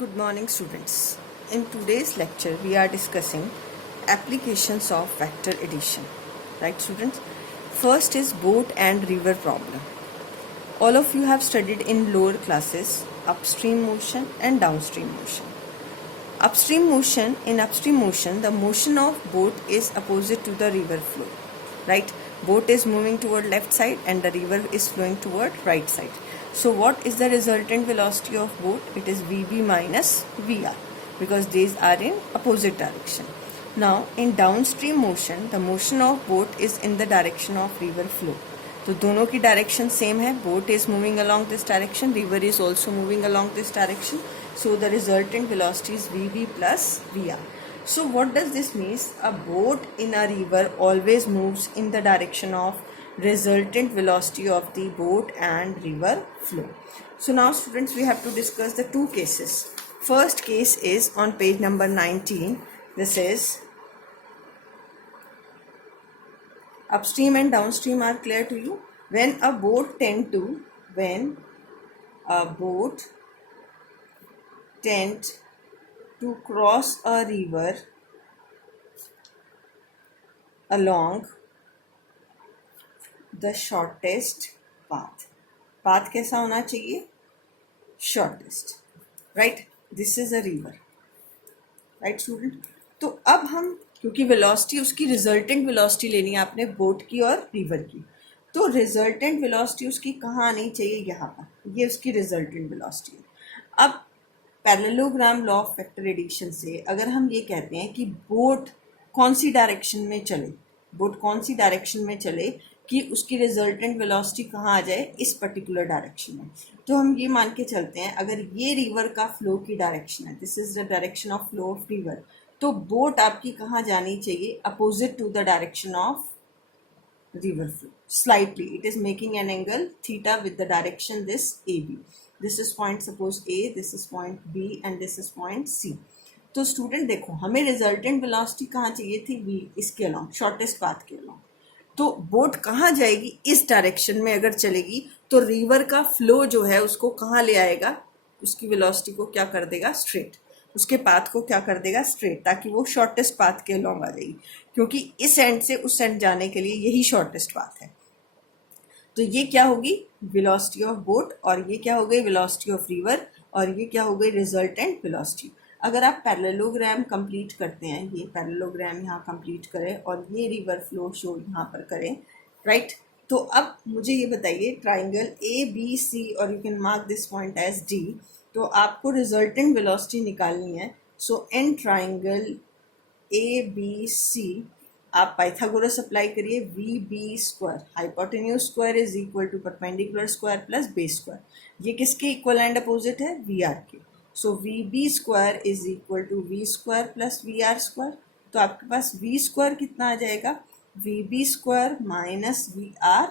Good morning, students. In today's lecture, we are discussing applications of vector addition. Right, students? First is boat and river problem. All of you have studied in lower classes upstream motion and downstream motion. In upstream motion, the motion of boat is opposite to the river flow. Right? Boat is moving toward left side and the river is flowing toward right side. So what is the resultant velocity of boat? It is Vb minus Vr because these are in opposite direction. Now in downstream motion, the motion of boat is in the direction of river flow. तो दोनों की direction same है. Boat is moving along this direction, river is also moving along this direction. So the resultant velocity is Vb plus Vr. So what does this mean? A boat in a river always moves in the direction of resultant velocity of the boat and river flow. So now students, we have to discuss the two cases. First case is on page number 19. This is upstream and downstream are clear to you. When a boat tend to cross a river along the shortest path. Path कैसा होना चाहिए? Shortest. Right, this is a river. Right student. तो अब हम, क्योंकि velocity उसकी resultant velocity लेनी है आपने बोट की और रिवर की, तो रिजल्टेंट वेलोसिटी उसकी कहाँ आनी चाहिए? यहाँ पर. ये उसकी रिजल्टेंट वेलोसिटी है. अब parallelogram law of vector addition से अगर हम ये कहते हैं कि बोट कौन सी डायरेक्शन में चले कि उसकी रिजल्टेंट वेलोसिटी कहाँ आ जाए? इस पर्टिकुलर डायरेक्शन में. तो हम ये मान के चलते हैं, अगर ये रिवर का फ्लो की डायरेक्शन है, this is the direction of flow of river, तो बोट आपकी कहाँ जानी चाहिए? Opposite to the direction of river flow. Slightly, it is making an angle theta with the direction this AB. This is point suppose A, this is point B and this is point C. तो student देखो, हमें resultant velocity कहाँ चाहिए थी? V, इसके along, shortest path के along. तो boat कहाँ जाएगी? इस डायरेक्शन में अगर चलेगी तो रिवर का फ्लो जो है उसको कहाँ ले आएगा? उसकी वेलोसिटी को क्या कर देगा? स्ट्रेट. उसके पाथ को क्या कर देगा? स्ट्रेट, ताकि वो शॉर्टेस्ट पाथ के अलॉन्ग आ जाएगी, क्योंकि इस एंड से उस एंड जाने के लिए यही शॉर्टेस्ट पाथ है. तो ये क्या होगी? वेलोसिटी ऑफ बोट, और ये क्या हो गई? वेलोसिटी ऑफ रिवर, और ये क्या हो गई? Resultant velocity. अगर आप पैरेललोग्राम कंप्लीट करते हैं, ये पैरेललोग्राम यहाँ कंप्लीट करें और ये रिवर फ्लो शो यहाँ पर करें, राइट. तो अब मुझे ये बताइए, ट्राइंगल ए बी सी, और you can mark this point as D, तो आपको रिजल्टेंट वेलोसिटी निकालनी है. सो in triangle A B C आप पाइथागोरस अप्लाई करिए. V B square, hypotenuse square is equal to perpendicular square plus base square. ये किसके equal and opposite है? V R के. So V B square is equal to V square plus V R square. तो आपके पास V square कितना आ जाएगा? V B square minus V R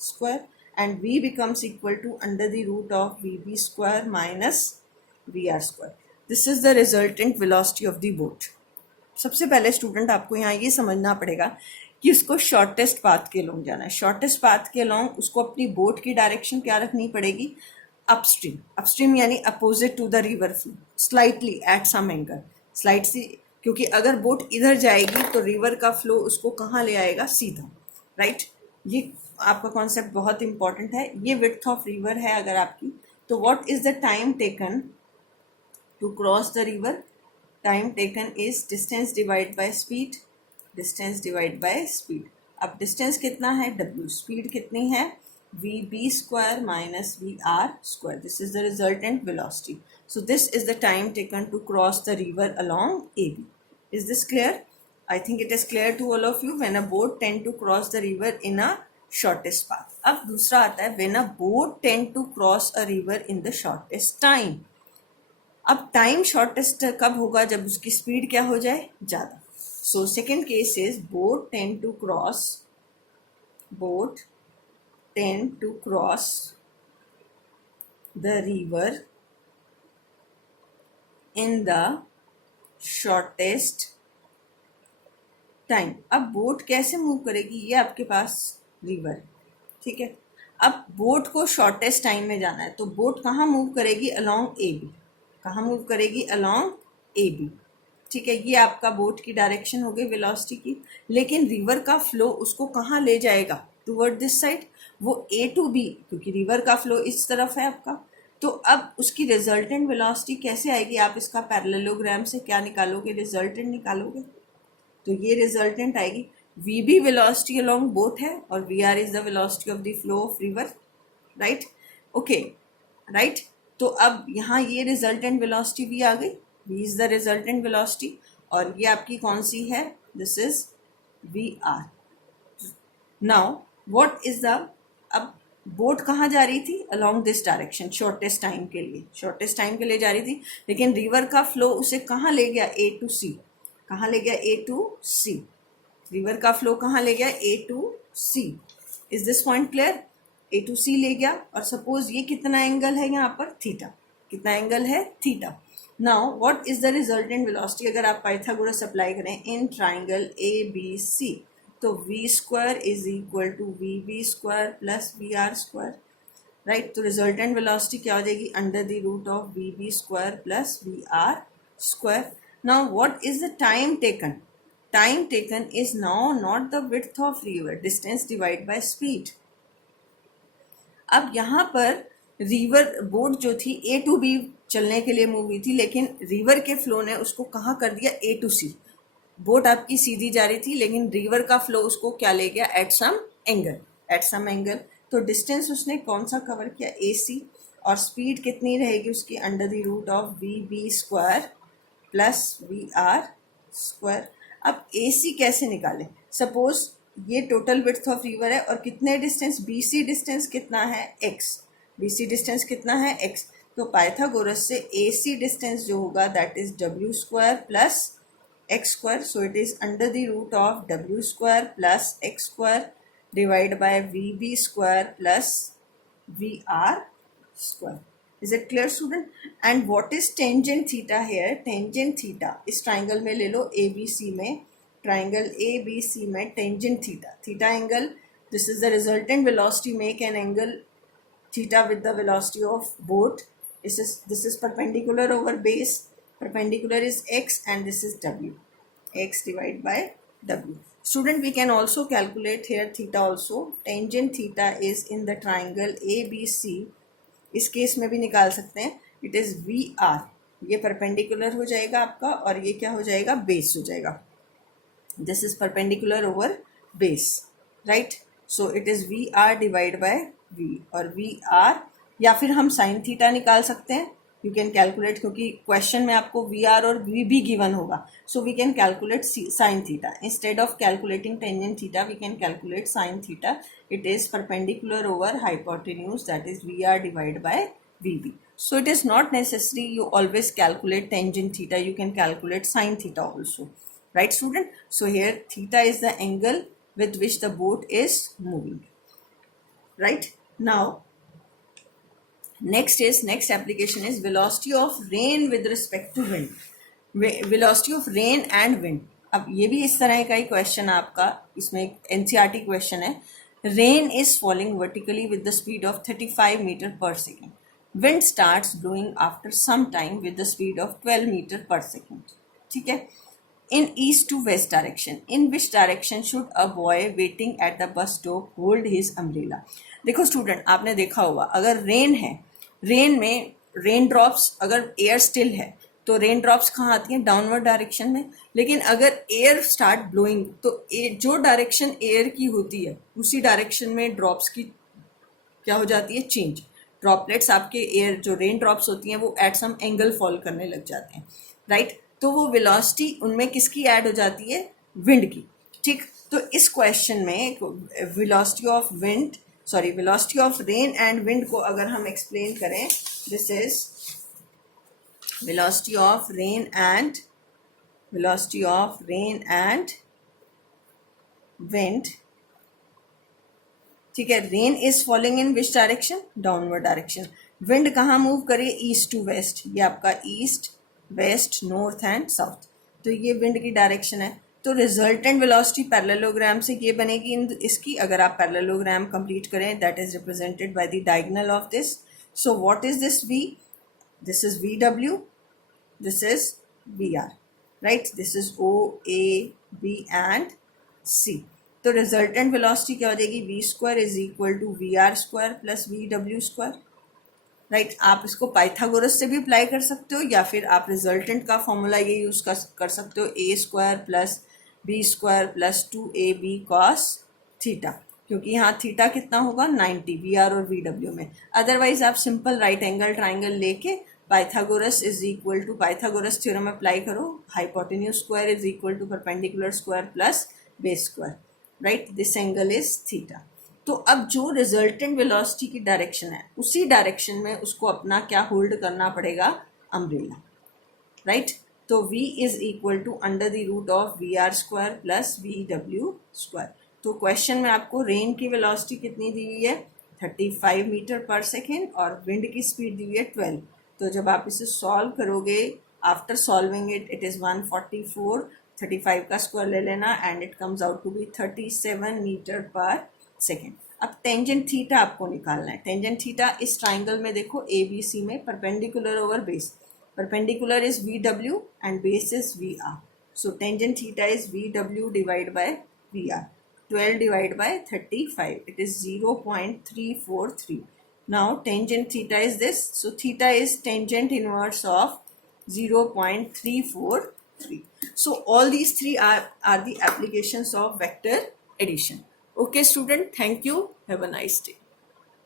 square, and v becomes equal to under the root of vb square minus vr square. This is the resultant velocity of the boat. सबसे पहले student आपको यहाँ ये समझना पड़ेगा कि उसको शॉर्टेस्ट पाथ के लॉन्ग जाना है. शॉर्टेस्ट पाथ के लॉन्ग उसको अपनी बोट की डायरेक्शन क्या रखनी पड़ेगी? अपस्ट्रीम. अपस्ट्रीम यानी opposite to the river flow, slightly at some angle, slight see, क्योंकि अगर बोट इधर जाएगी तो रिवर का फ्लो उसको कहाँ ले आएगा? सीधा. राइट. ये आपका कॉन्सेप्ट बहुत इंपॉर्टेंट है. ये विड्थ ऑफ रिवर है अगर आपकी, तो what is the time taken to cross the river? Time taken is distance divide by speed. Distance divide by speed. अब डिस्टेंस कितना है? w. स्पीड कितनी है? vb square minus V R square. This is the resultant velocity. So this is the time taken to cross the river along AB. Is this clear? I think it is clear to all of you when a boat tend to cross the river in a shortest path. अब दूसरा आता है when a boat tend to cross a river in the shortest time. अब time shortest कब होगा? जब उसकी speed क्या हो जाए? ज़्यादा. So second case is boat tend to cross the river in the shortest time. अब बोट कैसे मूव करेगी? ये आपके पास रिवर, ठीक है. अब बोट को शॉर्टेस्ट टाइम में जाना है, तो बोट कहाँ मूव करेगी? Along AB. कहाँ मूव करेगी, अलोंग ए बी। ठीक है, ये आपका बोट की डायरेक्शन हो गई वेलोसिटी की। लेकिन रिवर का फ्लो उसको कहाँ ले जाएगा, टुवर्ड दिस साइड, वो ए टू बी, क्योंकि रिवर का फ्लो इस तरफ है आपका। तो अब उसकी रिजल्टेंट वेलोसिटी कैसे आएगी, आप इसका पैरेललोग्राम से क्या निकालोगे, रिजल्टेंट निकालोगे। तो ये रिजल्टेंट आएगी, V B velocity along boat है और V R is the velocity of the flow of river, right. Okay, right. तो अब यहाँ ये रिजल्टेंट वेलोसिटी वी आ गई, V is the resultant velocity, और ये आपकी कौन सी है, this is V R. Now what is the, अब बोट कहाँ जा रही थी, along this direction, shortest time के लिए, शॉर्टेस्ट टाइम के लिए जा रही थी। लेकिन रिवर का फ्लो उसे कहाँ ले गया, ए टू सी। कहाँ ले गया, ए टू सी। रिवर का फ्लो कहाँ ले गया, A to C. Is this point clear, A to C ले गया। और सपोज ये कितना एंगल है यहाँ पर, थीटा, कितना एंगल है, theta. Now what is the resultant velocity, अगर आप पाइथागोरस अप्लाई करें in triangle A B C, तो V square is equal to V B square plus V R square, right. तो रिजल्टेंट वेलोसिटी क्या हो जाएगी, under the root of V B square plus V R square. Now what is the time taken, time taken is now not the width of river, distance divide by speed. अब यहाँ पर river boat जो थी ए to be चलने के लिए move हुई थी, लेकिन रिवर के फ्लो ने उसको कहाँ कर दिया, ए टू सी। बोट आपकी सीधी जा रही थी, लेकिन रिवर का फ्लो उसको क्या ले गया, at some angle, at some angle. तो डिस्टेंस उसने कौन सा कवर किया, ए सी, और स्पीड कितनी रहेगी उसकी, under the root of V B square plus V R square. अब ए सी कैसे निकालें, सपोज ये टोटल विड्थ ऑफ रिवर है और कितने डिस्टेंस, बी सी डिस्टेंस कितना है, एक्स, बी सी डिस्टेंस कितना है, एक्स। तो पाइथागोरस से ए सी डिस्टेंस जो होगा that is W square plus X square. So it is under the root of W square plus X square divide by V B square plus V R square. Is it clear student. And what is tangent theta here, tangent theta इस ट्राइंगल में ले लो, ए B सी में, triangle A B सी में tangent theta, theta angle, this is the resultant velocity, make an angle theta with the velocity of boat, this is perpendicular over base, perpendicular is x and this is w, x divided by w. Student, we can also calculate here theta also, tangent theta is in the triangle ABC, इस case में भी निकाल सकते हैं, it is VR, ये perpendicular हो जाएगा आपका और ये क्या हो जाएगा, बेस हो जाएगा, this is perpendicular over base, right. So it is VR divided by V, और VR, या फिर हम साइन थीटा निकाल सकते हैं, यू कैन कैलकुलेट, क्योंकि क्वेश्चन में आपको वी आर और वी भी गिवन होगा, so we can calculate sine theta, instead of calculating tangent theta we can calculate sine theta, it is perpendicular over hypotenuse that is V R divide by V B. So it is not necessary you always calculate tangent theta, you can calculate sin theta also, right student. So here theta is the angle with which the boat is moving, right. Now next application is velocity of rain with respect to wind, velocity of rain and wind। अब ये भी इस तरह का ही question आपका, इसमें एक NCERT question है, rain is falling vertically with the speed of 35 metre per second, wind starts blowing after some time with the speed of 12 metre per second, ठीक है, in east to west direction, in which direction should a boy waiting at the bus stop hold his umbrella। देखो student, आपने देखा होगा अगर rain है, rain में rain drops, अगर एयर स्टिल है तो रेन ड्रॉप्स कहाँ आती हैं, डाउनवर्ड डायरेक्शन में। लेकिन अगर एयर स्टार्ट ब्लोइंग तो जो डायरेक्शन एयर की होती है उसी डायरेक्शन में ड्रॉप्स की क्या हो जाती है, चेंज। ड्रॉपलेट्स आपके एयर जो रेन ड्रॉप्स होती हैं वो एट सम एंगल फॉल करने लग जाते हैं, राइट। तो वो वेलोसिटी उनमें किसकी ऐड हो जाती है, विंड की, ठीक। तो इस क्वेश्चन में velocity of wind, sorry velocity of rain and wind को अगर हम एक्सप्लेन करें, this is velocity of rain and wind, ठीक है। Rain is falling in which direction, downward direction. Wind कहाँ मूव करे, ईस्ट टू वेस्ट, ये आपका east west north and south, तो ये विंड की डायरेक्शन है। तो रिजल्टेंट वेलोसिटी पैरेललोग्राम से ये बनेगी इसकी, अगर आप पैरेललोग्राम कंप्लीट करें, that is represented by the diagonal of this. So what is this V, this is VW this is VR, right? This is O, A, B and C. तो resultant velocity क्या हो जाएगी, v square is equal to VR square plus VW square, right? आप इसको Pythagoras से भी apply कर सकते हो या फिर आप रिजल्टेंट का फॉर्मूला ये यूज कर सकते हो, A square plus B square plus 2AB cos theta, क्योंकि यहाँ थीटा कितना होगा 90 VR और VW में। अदरवाइज आप सिंपल राइट एंगल ट्राइंगल लेके Pythagoras is equal to Pythagoras theorem apply करो, hypotenuse square is equal to perpendicular square plus base square, right? This angle is theta. तो अब जो रिजल्टेंट वेलोसिटी की direction है उसी डायरेक्शन में उसको अपना क्या होल्ड करना पड़ेगा, अम्ब्रेला, राइट? तो v is equal to under the root of VR square plus VW square. तो क्वेश्चन में आपको रेन की वेलोसिटी कितनी दी हुई है, 35 मीटर पर सेकेंड और विंड की स्पीड दी हुई है 12। तो जब आप इसे सॉल्व करोगे, आफ्टर सॉल्विंग इट इज़ 144, 35 का स्क्वायर ले लेना and it comes out to be 37 metre per second. अब टेंजेंट थीटा आपको निकालना है। टेंजेंट थीटा इस ट्राइंगल में देखो ABC में perpendicular over base, perpendicular is VW and base is VR, so tangent theta is VW divide by VR, 12 divided by 35, it is 0.343. Now tangent theta is this, so theta is tangent inverse of 0.343. So all these three are the applications of vector addition. Okay student, thank you, have a nice day.